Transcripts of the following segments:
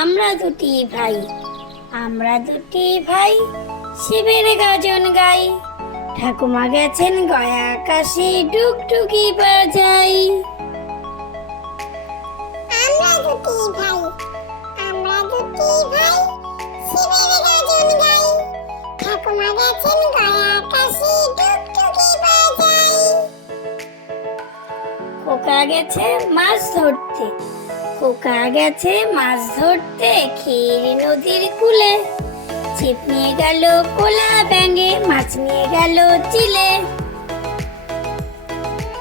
আমরা দুটি ভাই, আমরা দুটি ভাই শিবের গাজন গাই। ঠাকুমা গেছেন গয়া কাশি, ডুগডুগি বাজাই। আমরা দুটি ভাই, আমরা দুটি ভাই শিবের গাজন গাই। ঠাকুমা গেছেন গয়া কাশি, ডুগডুগি বাজাই। খোকা গেছে মাছ ধরতে, খোকা গেছে মাছ ধরতে ক্ষীর নদীর কূলে। ছিপ নিয়ে গেল কোলা ব্যাঙে, মাছ নিয়ে গেল চিলে।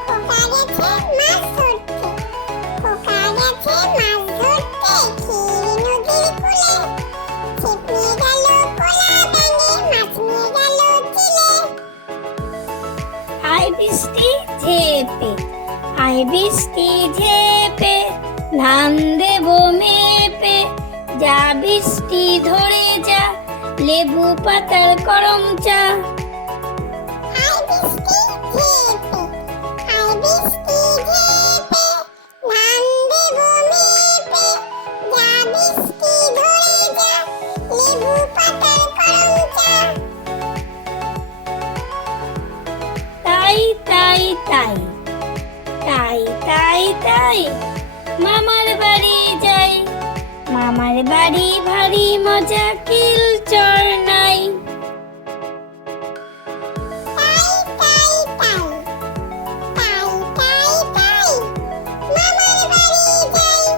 খোকা গেছে মাছ ধরতে, খোকা গেছে মাছ ধরতে ক্ষীর নদীর কূলে। ছিপ নিয়ে গেল কোলা ব্যাঙে, মাছ নিয়ে গেল চিলে। আয় বৃষ্টি ঝেপে, আয় বৃষ্টি ঝেপে, ধান দেব মেপে। যা বৃষ্টি ধরে যা, লেবু পাতার করম চা। আয় বৃষ্টি ঝেপে, আয় বৃষ্টি ঝেপে, ধান দেব মেপে। যা বৃষ্টি ধরে যা, লেবু পাতার করম চা। তাই তাই তাই, তাই তাই তাই, মামার বাড়ি যাই। মামার বাড়ি ভারী মজা, কিল চর নাই। তাই তাই তাই, তাই তাই তাই, মামার বাড়ি যাই।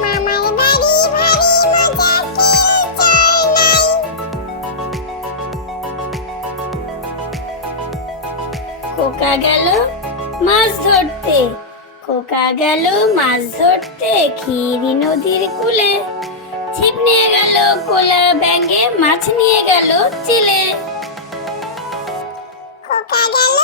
মামার বাড়ি ভারী মজা, কিল চর নাই। খোকা গেল মাছ ধরতে, খোকা গেল মাছ ধরতে ক্ষীরি নদীর কূলে। ছিপ নিয়ে গেল কোলা ব্যাঙে, মাছ নিয়ে গেল চিলে। খোকা গেল